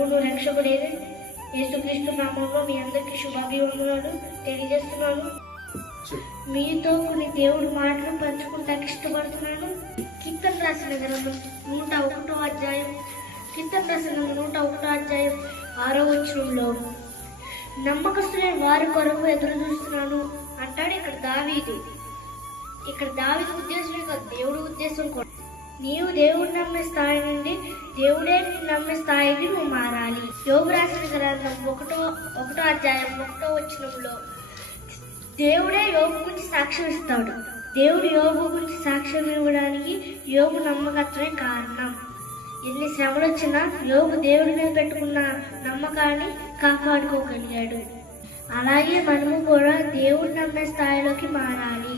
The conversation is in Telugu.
ప్రభువును రక్షకుడైన యేసుక్రీస్తు నామంలో మీ అందరికీ శుభాభివందనాలు తెలియజేస్తున్నాను. మీతో కొన్ని దేవుడి మాటలు పంచుకుంటానికి ఇష్టపడుతున్నాను. కీర్తన రాసిన గ్రంథం 101వ అధ్యాయం 6వ వచనంలో నమ్మకస్తులైన వారి కొరకు ఎదురు చూస్తున్నాను అంటాడు. ఇక్కడ దావీదు ఉద్దేశం కాదు, దేవుడి ఉద్దేశం కూడా. నీవు దేవుడు నమ్మే స్థాయి నుండి దేవుడే నమ్మే స్థాయికి నువ్వు మారాలి. యోబు రాసిన గ్రంథం 1వ అధ్యాయం 1వ వచనంలో దేవుడే యోబు గురించి సాక్ష్యం ఇస్తాడు. దేవుడు యోబు గురించి సాక్ష్యం ఇవ్వడానికి యోబు నమ్మకత్వమే కారణం. ఎన్ని శ్రమలు వచ్చినా యోబు దేవుడి మీద పెట్టుకున్న నమ్మకాన్ని కాపాడుకోగలిగాడు. అలాగే మనము కూడా దేవుడు నమ్మే స్థాయిలోకి మారాలి.